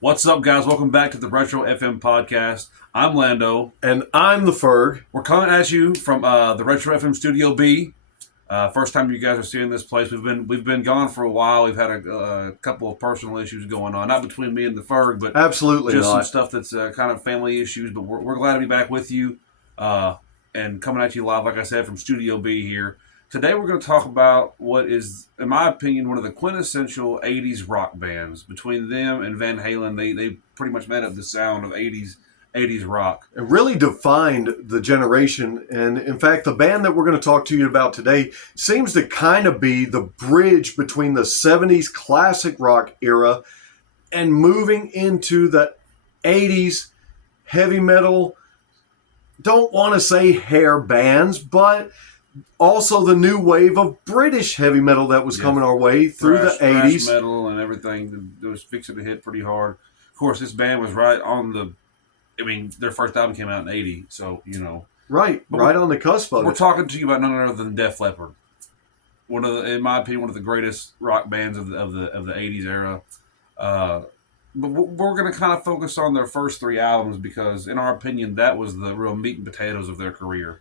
What's up, guys? Welcome back to the Retro FM podcast. I'm Lando. And I'm the Ferg. We're coming at you from the Retro FM Studio B. First time you guys are seeing this place. We've been gone for a while. We've had a couple of personal issues going on, not between me and the Ferg, but absolutely just not. Some stuff that's kind of family issues. But we're glad to be back with you and coming at you live, like I said, from Studio B here. Today we're going to talk about what is, in my opinion, one of the quintessential 80s rock bands. Between them and Van Halen, they pretty much made up the sound of 80s rock. It really defined the generation. And in fact, the band that we're going to talk to you about today seems to kind of be the bridge between the 70s classic rock era and moving into the 80s heavy metal. Don't want to say hair bands, but also the new wave of British heavy metal that was coming our way through the 80s. Thrash metal and everything. It was fixing to hit pretty hard. Of course, this band was right on the... I mean, their first album came out in 80, so, you know. Right on the cusp of it. We're talking to you about none other than Def Leppard. In my opinion, one of the greatest rock bands of the 80s era. But we're going to kind of focus on their first three albums because, in our opinion, that was the real meat and potatoes of their career.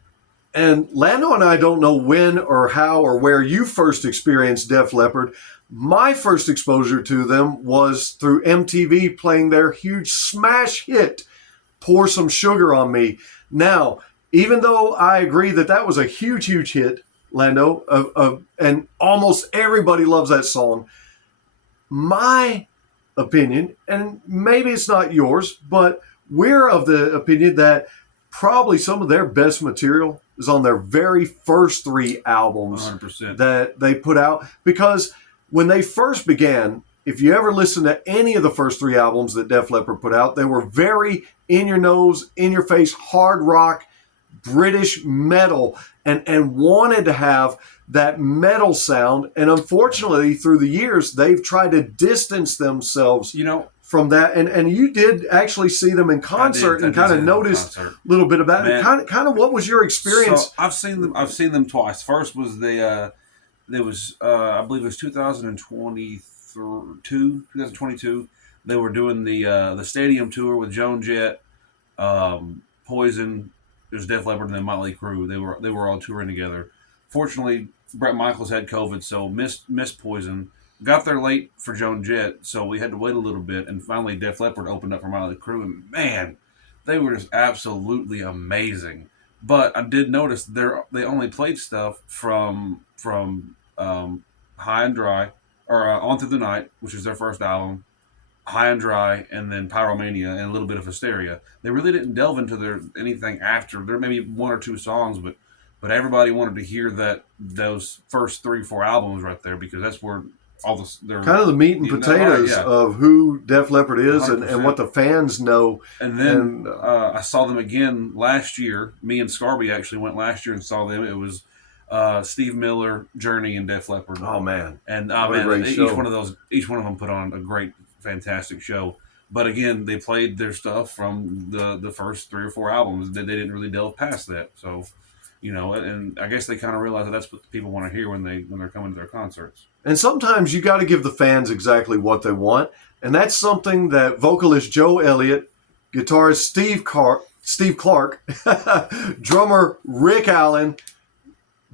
And Lando and I don't know when or how or where you first experienced Def Leppard. My first exposure to them was through MTV playing their huge smash hit, Pour Some Sugar on Me. Now, even though I agree that was a huge hit, Lando, and almost everybody loves that song, my opinion, and maybe it's not yours, but we're of the opinion that probably some of their best material is on their very first three albums 100%. That they put out. Because when they first began, if you ever listen to any of the first three albums that Def Leppard put out, they were very in-your-nose, in-your-face, hard rock, British metal, and wanted to have that metal sound. And unfortunately, through the years, they've tried to distance themselves from that. And you did actually see them in concert and kind of noticed a little bit about it. Kind of what was your experience? So I've seen them twice. First was I believe it was 2022. They were doing the stadium tour with Joan Jett, Poison. There's Def Leppard and then Motley Crue. They were all touring together. Fortunately, Bret Michaels had COVID, so missed Poison. Got there late for Joan Jett, so we had to wait a little bit. And finally, Def Leppard opened up for Motley Crue, and man, they were just absolutely amazing. But I did notice they only played stuff from High and Dry, or On Through the Night, which is their first album, High and Dry, and then Pyromania, and a little bit of Hysteria. They really didn't delve into anything after. There may be one or two songs, but everybody wanted to hear those first 3-4 albums right there because that's where all they're kind of the meat and potatoes of who Def Leppard is and what the fans know. And then I saw them again last year. Me and Scarby actually went last year and saw them. It was Steve Miller, Journey, and Def Leppard. Oh man! And each one of them put on a great, fantastic show. But again, they played their stuff from the first 3 or 4 albums. They didn't really delve past that. So, and I guess they kind of realize that's what people want to hear when they're coming to their concerts. And sometimes you got to give the fans exactly what they want, and that's something that vocalist Joe Elliott, guitarist Steve Clark, drummer Rick Allen,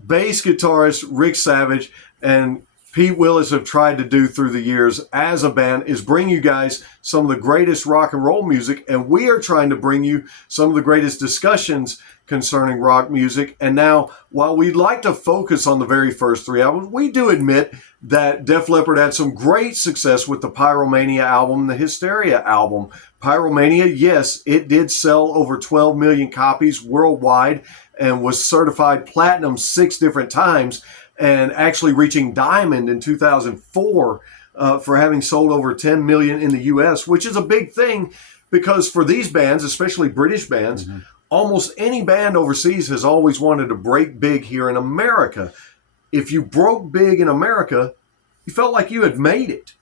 bass guitarist Rick Savage, and Pete Willis have tried to do through the years as a band is bring you guys some of the greatest rock and roll music, and we are trying to bring you some of the greatest discussions concerning rock music. And now, while we'd like to focus on the very first 3 albums, we do admit that Def Leppard had some great success with the Pyromania album, the Hysteria album. Pyromania, yes, it did sell over 12 million copies worldwide and was certified platinum 6 different times, and actually reaching diamond in 2004 for having sold over 10 million in the U.S., which is a big thing because for these bands, especially British bands, almost any band overseas has always wanted to break big here in America. If you broke big in America, you felt like you had made it.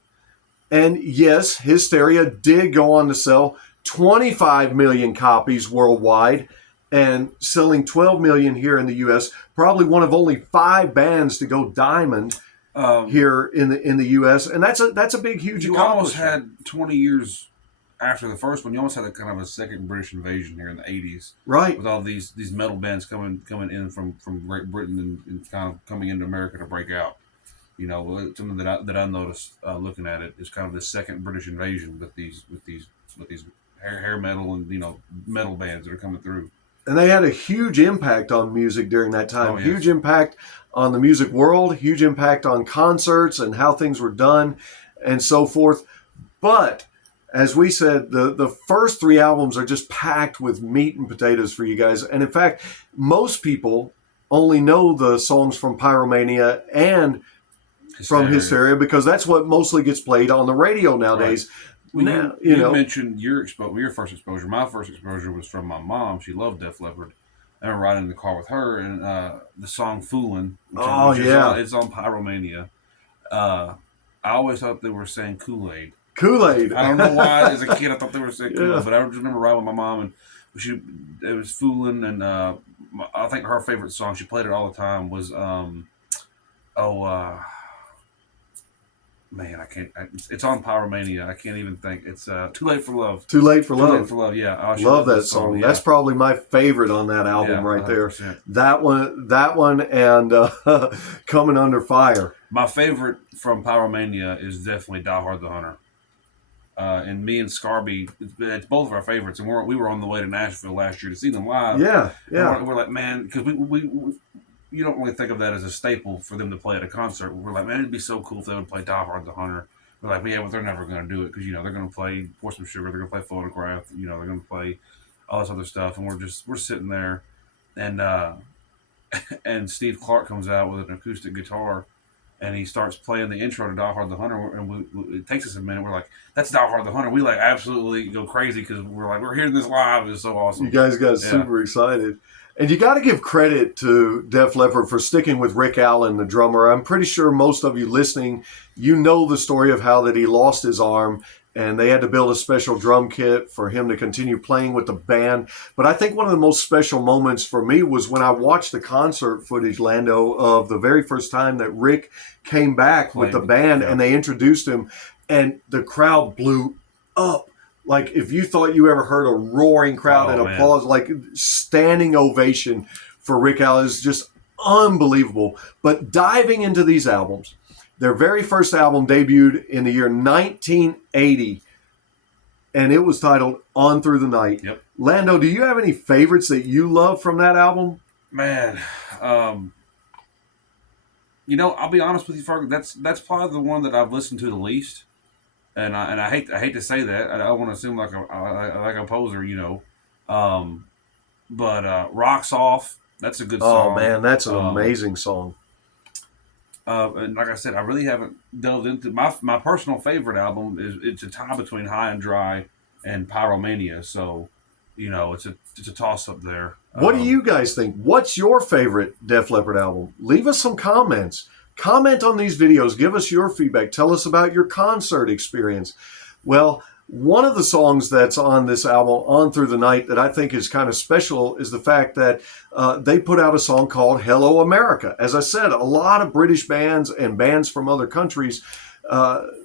And yes, Hysteria did go on to sell 25 million copies worldwide and selling 12 million here in the U.S. Probably one of only 5 bands to go diamond here in the U.S. And that's a big, huge accomplishment. You almost had 20 years after the first one, you almost had a kind of a second British invasion here in the '80s, Right. with all these metal bands coming in from Great Britain and kind of coming into America to break out. Something that I noticed looking at it is kind of the second British invasion with these hair metal and metal bands that are coming through. And they had a huge impact on music during that time. Oh, yes. Huge impact on the music world, huge impact on concerts and how things were done and so forth. But as we said, the first three albums are just packed with meat and potatoes for you guys. And in fact, most people only know the songs from Pyromania and from Hysteria because that's what mostly gets played on the radio nowadays. Right. Well, you mentioned your first exposure. My first exposure was from my mom. She loved Def Leppard. I remember riding in the car with her, and the song "Foolin'." It's on Pyromania. I always thought they were saying Kool-Aid. Kool-Aid. I don't know why. As a kid, I thought they were saying Kool-Aid, but I just remember riding with my mom, and it was "Foolin'," and I think her favorite song, she played it all the time, was man, I can't. It's on Pyromania. I can't even think. It's "Too Late for Love." Too Late for Love. Too Late for Love. Yeah, love that song. Yeah. That's probably my favorite on that album right 100%. There. That one, and Coming Under Fire. My favorite from Pyromania is definitely "Die Hard the Hunter." And me and Scarby, it's both of our favorites. And we were on the way to Nashville last year to see them live. Yeah. We're like, man, because we you don't really think of that as a staple for them to play at a concert. We're like, man, it'd be so cool if they would play Die Hard the Hunter. We're like, yeah, but they're never going to do it because, they're going to play Pour Some Sugar, they're going to play Photograph, they're going to play all this other stuff. And we're sitting there, and and Steve Clark comes out with an acoustic guitar, and he starts playing the intro to Die Hard the Hunter, and it takes us a minute. We're like, that's Die Hard the Hunter. We like absolutely go crazy because we're hearing this live. It's so awesome. You guys got super excited. And you got to give credit to Def Leppard for sticking with Rick Allen, the drummer. I'm pretty sure most of you listening, you know the story of how that he lost his arm and they had to build a special drum kit for him to continue playing with the band. But I think one of the most special moments for me was when I watched the concert footage, Lando, of the very first time that Rick came back with the band and they introduced him and the crowd blew up. Like, if you thought you ever heard a roaring crowd and applause, like standing ovation for Rick Allen is just unbelievable. But diving into these albums, their very first album debuted in the year 1980, and it was titled On Through the Night. Yep. Lando, do you have any favorites that you love from that album? Man, I'll be honest with you, Ferg, that's probably the one that I've listened to the least. And I hate to say that. I don't want to seem like a poser, But Rocks Off, that's a good song. Oh man, that's an amazing song. And like I said, I really haven't delved into my personal favorite album. It's a tie between High and Dry and Pyromania. So, it's a toss up there. What do you guys think? What's your favorite Def Leppard album? Leave us some comments. Comment on these videos. Give us your feedback. Tell us about your concert experience. Well, one of the songs that's on this album, On Through the Night, that I think is kind of special is the fact that they put out a song called Hello America. As I said, a lot of British bands and bands from other countries,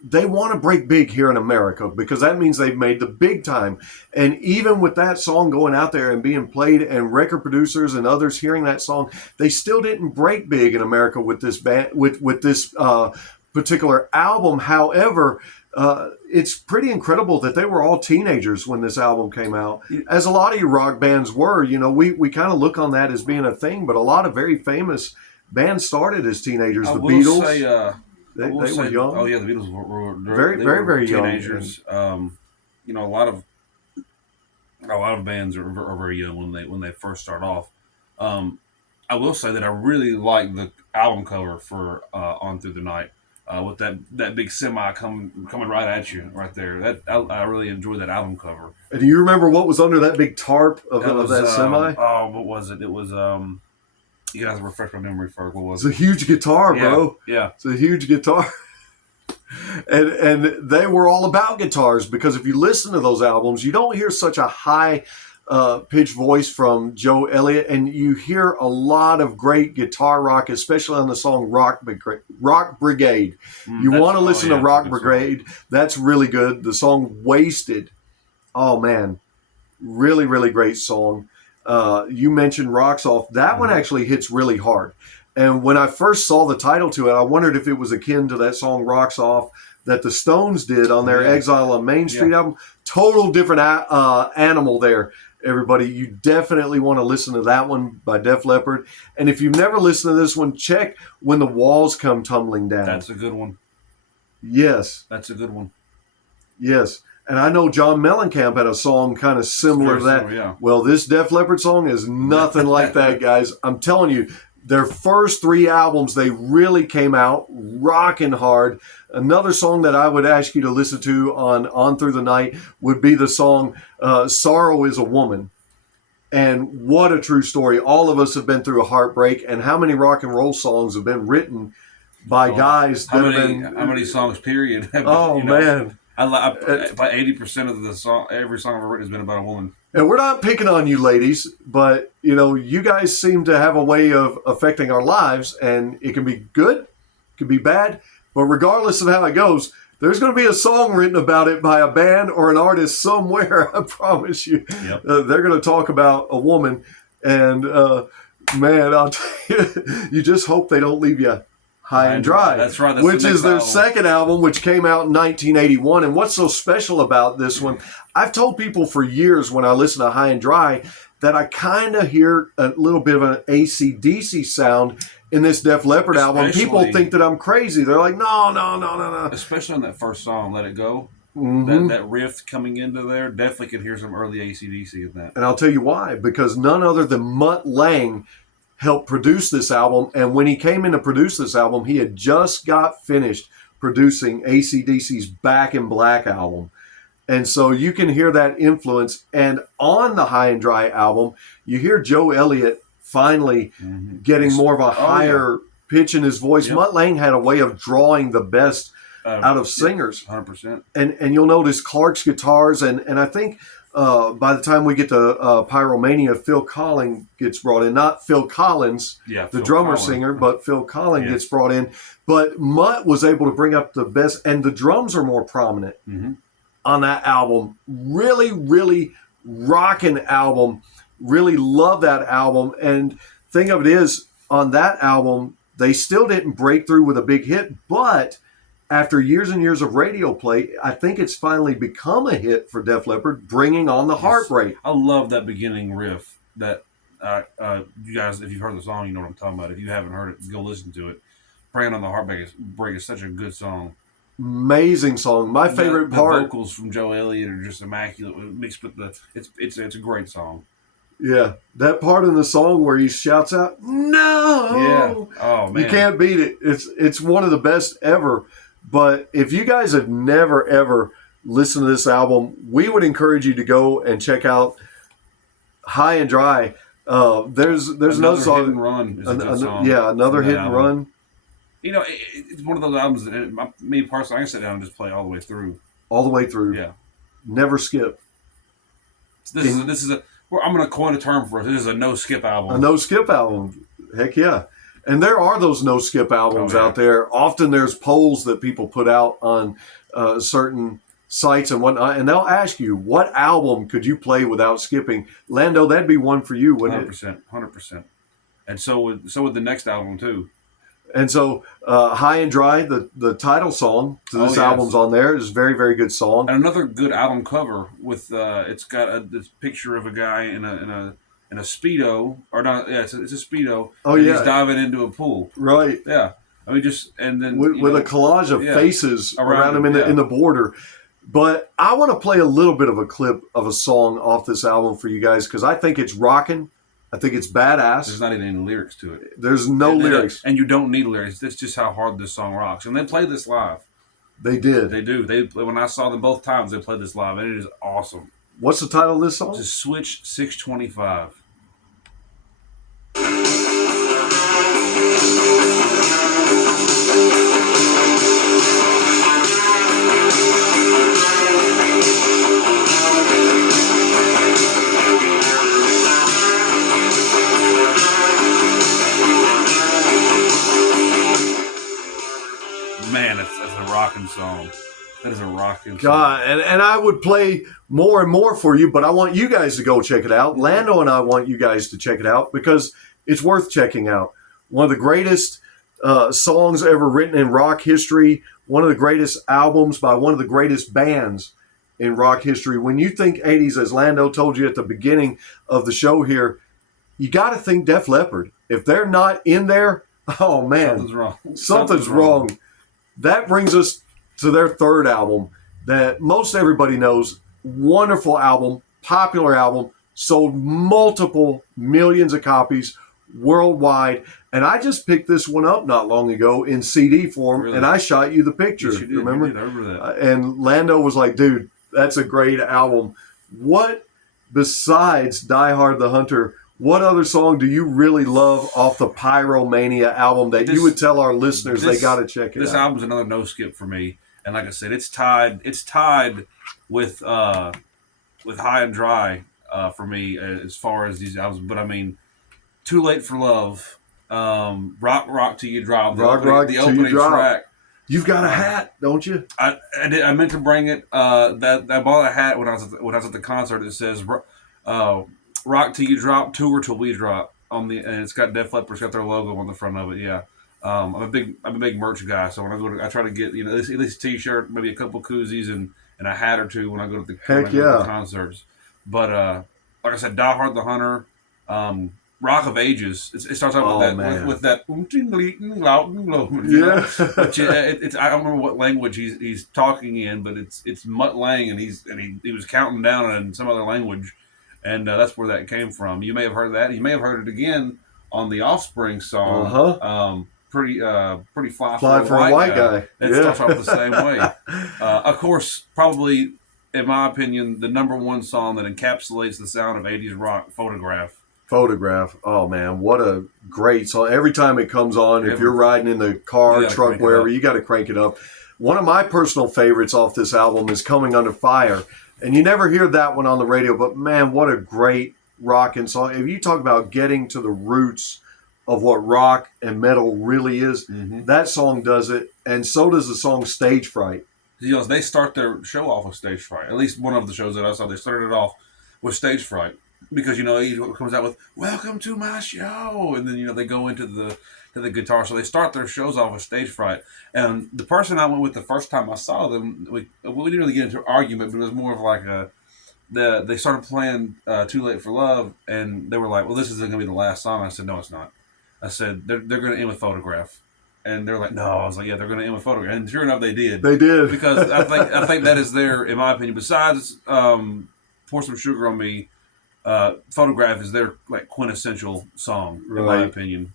they want to break big here in America because that means they've made the big time. And even with that song going out there and being played and record producers and others hearing that song, they still didn't break big in America with this band, with this particular album. However, it's pretty incredible that they were all teenagers when this album came out. As a lot of you rock bands were, we kind of look on that as being a thing, but a lot of very famous bands started as teenagers. The Beatles. They were young. Oh yeah, the Beatles were very teenagers. Young. A lot of bands are very young when they first start off. I will say that I really like the album cover for On Through the Night with that big semi coming right at you right there. I really enjoy that album cover. And do you remember what was under that big tarp of that semi? What was it? It was. You guys refresh my memory, Ferg. What was it? It's a huge guitar, bro. Yeah. It's a huge guitar. and they were all about guitars because if you listen to those albums, you don't hear such a high pitched voice from Joe Elliott, and you hear a lot of great guitar rock, especially on the song Rock Brigade. You want to listen to Rock Brigade. That's really good. The song Wasted Oh man, really, really great song. You mentioned Rocks Off. That one actually hits really hard. And when I first saw the title to it, I wondered if it was akin to that song Rocks Off that the Stones did on their Exile on Main Street album. Total different animal there, everybody. You definitely want to listen to that one by Def Leppard. And if you've never listened to this one, check When the Walls Come Tumbling Down. That's a good one. Yes. That's a good one. Yes. And I know John Mellencamp had a song kind of similar to that. Similar, yeah. Well, this Def Leppard song is nothing like that, guys. I'm telling you, their first 3 albums, they really came out rocking hard. Another song that I would ask you to listen to on Through the Night would be the song Sorrow is a Woman. And what a true story. All of us have been through a heartbreak, and how many rock and roll songs have been written by guys that how many songs, period? Man. About 80% of the song, every song I've ever written has been about a woman. And we're not picking on you ladies, but you guys seem to have a way of affecting our lives, and it can be good, it can be bad, but regardless of how it goes, there's going to be a song written about it by a band or an artist somewhere. I promise you. Yep. They're going to talk about a woman, and man, I'll tell you, you just hope they don't leave you high and dry. That's right. Which is their second album, which came out in 1981. And what's so special about this one, I've told people for years when I listen to High and Dry that I kind of hear a little bit of an AC/DC sound in this Def Leppard album. People think that I'm crazy. They're like, no. Especially on that first song, Let It Go. Mm-hmm. That riff coming into there, definitely could hear some early AC/DC in that. And I'll tell you why. Because none other than Mutt Lange helped produce this album, and when he came in to produce this album, he had just got finished producing AC/DC's Back in Black album. And so you can hear that influence. And on the High and Dry album, you hear Joe Elliott finally getting more of a higher pitch in his voice. Mutt Lange had a way of drawing the best out of singers. 100%. And you'll notice Clark's guitars, and I think by the time we get to Pyromania, Phil Collins gets brought in. Not Phil Collins, the drummer singer, but Phil Collins gets brought in. But Mutt was able to bring up the best, and the drums are more prominent on that album. Really, really rocking album. Really love that album. And thing of it is, on that album, they still didn't break through with a big hit, but after years and years of radio play, I think it's finally become a hit for Def Leppard, Bringing on the Heartbreak. I love that beginning riff. That you guys, if you've heard the song, you know what I'm talking about. If you haven't heard it, go listen to it. Bringing on the Heartbreak is such a good song. Amazing song. My favorite part. The vocals from Joe Elliott are just immaculate. Mixed with it's a great song. Yeah, that part in the song where he shouts out, "No!" Yeah. Oh man, you can't beat it. It's one of the best ever. But if you guys have never, ever listened to this album, we would encourage you to go and check out High and Dry. There's another song. Hit and Run is a good song. Yeah, another Hit and Run. It's one of those albums that me personally, I can sit down and just play all the way through. All the way through. Yeah. Never skip. This is I'm going to coin a term for it. This is a no-skip album. A no-skip album. Heck yeah. And there are those no-skip albums out there. Often there's polls that people put out on certain sites and whatnot, and they'll ask you, what album could you play without skipping? Lando, that'd be one for you, wouldn't 100%. And so would the next album, too. And so High and Dry, the title song to this album's on there, is a very, very good song. And another good album cover with it's got this picture of a guy in a Speedo, or not? Yeah, it's a Speedo. Oh, He's diving into a pool. Right. Yeah. I mean, and then with a collage of faces around him in the border. But I want to play a little bit of a clip of a song off this album for you guys because I think it's rocking. I think it's badass. There's not even any lyrics to it. There's no lyrics. And you don't need lyrics. That's just how hard this song rocks. And they play this live. They did. They do. When I saw them both times, they played this live, and it is awesome. What's the title of this song? It's Switch 625. Man, it's a rocking song. That is a rocking song. God, and I would play more and more for you, but I want you guys to go check it out. Lando and I want you guys to check it out because it's worth checking out. One of the greatest songs ever written in rock history, one of the greatest albums by one of the greatest bands in rock history. When you think 80s, as Lando told you at the beginning of the show here, you got to think Def Leppard. If they're not in there, oh man, Something's wrong. Something's wrong. That brings us to their third album that most everybody knows. Wonderful album, popular album, sold multiple millions of copies worldwide. And I just picked this one up not long ago in CD form, Really? and I shot you the picture. Yes, you did. Remember? You did. I remember that. And Lando was like, dude, that's a great album. What, besides Die Hard the Hunter, what other song do you really love off the Pyromania album that you would tell our listeners they got to check it out? This album's another no skip for me, and like I said, it's tied with High and Dry for me as far as these albums. But I mean, Too Late for Love, Rock Till You Drop, the opening track. You've got a hat, don't you? I meant to bring it. I bought a hat when I was at the concert. It says "Rock Till You Drop, Tour Till We Drop" and it's got Def Leppard. It's got their logo on the front of it. Yeah, I'm a big merch guy. So when I go, I try to get at least a T-shirt, maybe a couple koozies, and a hat or two when I go to the concerts. But like I said, Die Hard the Hunter. Rock of Ages. It starts out with that Yeah. Which I don't remember what language he's talking in, but it's Mutt Lange, and he was counting down in some other language, and that's where that came from. You may have heard that. You may have heard it again on the Offspring song. Pretty fly for a white guy. It starts off the same way. Of course, probably in my opinion, the number one song that encapsulates the sound of 80s rock, Photograph. Oh man, what a great song. Every time it comes on, if you're riding in the car, truck, wherever, you got to crank it up. One of my personal favorites off this album is Coming Under Fire. And you never hear that one on the radio, but man, what a great rockin' song. If you talk about getting to the roots of what rock and metal really is, that song does it. And so does the song Stage Fright. They start their show off with Stage Fright. At least one of the shows that I saw, they started it off with Stage Fright. Because he comes out with "Welcome to my show," and then they go into the guitar. So they start their shows off with Stage Fright. And the person I went with the first time I saw them, we didn't really get into an argument, but it was more of like they started playing "Too Late for Love," and they were like, "Well, this isn't going to be the last song." I said, "No, it's not." I said, "They're going to end with Photograph," and they're like, "No." I was like, "Yeah, they're going to end with Photograph," and sure enough, they did. They did because I think that is their, in my opinion. Besides, "Pour Some Sugar on Me." Photograph is their quintessential song, in my opinion.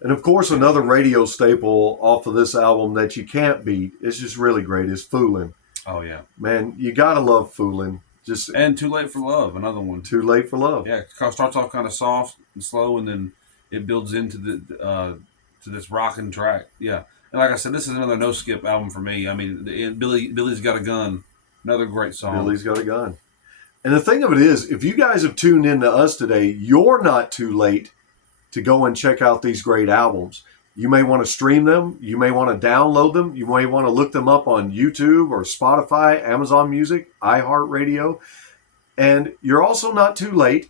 And of course, another radio staple off of this album that you can't beat, it's just really great, is Foolin'. Oh yeah, man, you gotta love Foolin'. And Too Late for Love, another one. Too Late for Love. Yeah, it starts off kind of soft and slow, and then it builds into to this rocking track. Yeah, and like I said, this is another no skip album for me. I mean, Billy's Got a Gun, another great song. Billy's Got a Gun. And the thing of it is, if you guys have tuned in to us today, you're not too late to go and check out these great albums. You may want to stream them. You may want to download them. You may want to look them up on YouTube or Spotify, Amazon Music, iHeartRadio. And you're also not too late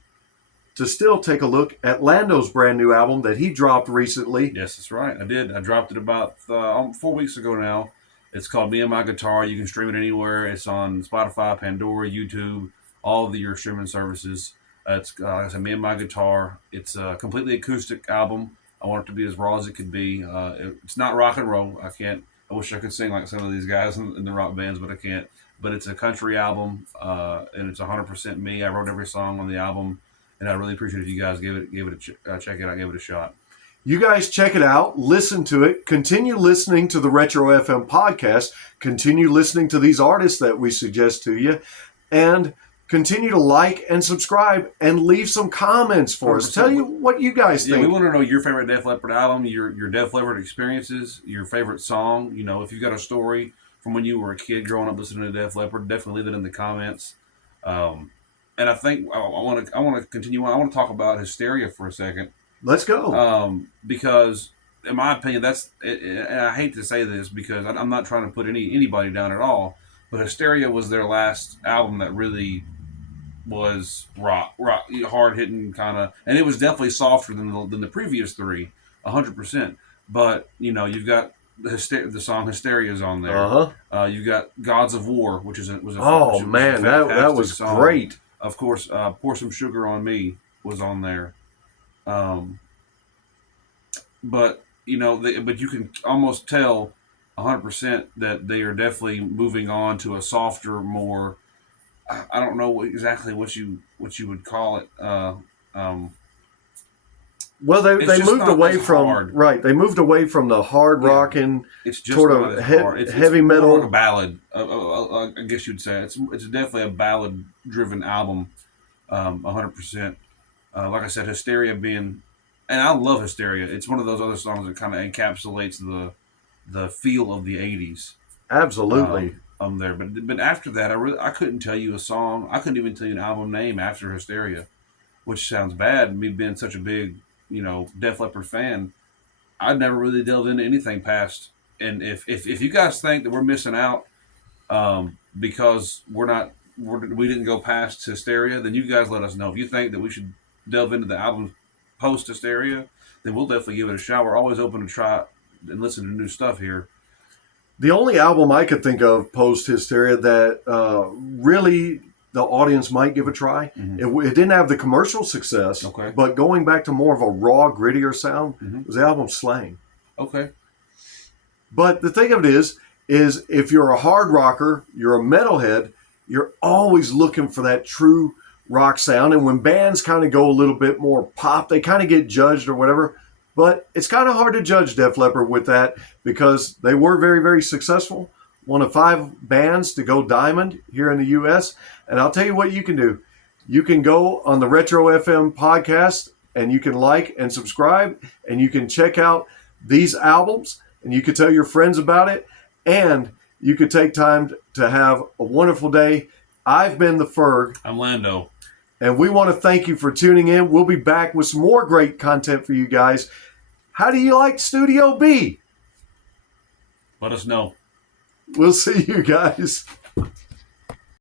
to still take a look at Lando's brand new album that he dropped recently. Yes, that's right. I did. I dropped it about 4 weeks ago now. It's called Me and My Guitar. You can stream it anywhere. It's on Spotify, Pandora, YouTube, all of your streaming services. It's like I said, Me and My Guitar. It's a completely acoustic album. I want it to be as raw as it could be. It's not rock and roll. I wish I could sing like some of these guys in the rock bands, but I can't. But it's a country album, and it's 100% me. I wrote every song on the album, and I really appreciate if you guys gave it a check it out, gave it a shot. You guys check it out, listen to it, continue listening to the Retro FM podcast, continue listening to these artists that we suggest to you, and continue to like and subscribe and leave some comments for us. Tell you what you guys think. We want to know your favorite Def Leppard album, your Def Leppard experiences, your favorite song. If you've got a story from when you were a kid growing up listening to Def Leppard, definitely leave it in the comments. And I think I want to continue on. I want to talk about Hysteria for a second. Let's go. Because in my opinion, and I hate to say this because I'm not trying to put anybody down at all, but Hysteria was their last album that really was rock, hard hitting kind of, and it was definitely softer than the previous three, 100%. But you've got the song Hysteria is on there. You've got Gods of War, which was a that was song. great. Of course, Pour Some Sugar on Me was on there. But but you can almost tell 100% that they are definitely moving on to a softer, more. I don't know exactly what you would call it. Well, they moved away from hard. Right. They moved away from the hard rocking, it's just sort of heavy metal, more like a ballad. I guess you'd say it's definitely a ballad driven album, 100%. Like I said, Hysteria being, and I love Hysteria. It's one of those other songs that kind of encapsulates the feel of the '80s. Absolutely. There, but after that, I couldn't tell you a song. I couldn't even tell you an album name after Hysteria, which sounds bad. Me being such a big Def Leppard fan, I'd never really delved into anything past. And if you guys think that we're missing out because we didn't go past Hysteria, then you guys let us know. If you think that we should delve into the album post Hysteria, then we'll definitely give it a shot. We're always open to try and listen to new stuff here. The only album I could think of post Hysteria that really the audience might give a try. Mm-hmm. It didn't have the commercial success, but going back to more of a raw, grittier sound was the album Slang. Okay. But the thing of it is if you're a hard rocker, you're a metalhead, you're always looking for that true rock sound. And when bands kind of go a little bit more pop, they kind of get judged or whatever. But it's kind of hard to judge Def Leppard with that because they were very, very successful. One of 5 bands to go diamond here in the U.S. And I'll tell you what you can do. You can go on the Retro FM podcast and you can like and subscribe and you can check out these albums and you can tell your friends about it and you could take time to have a wonderful day. I've been the Ferg. I'm Lando. And we want to thank you for tuning in. We'll be back with some more great content for you guys. How do you like Studio B? Let us know. We'll see you guys.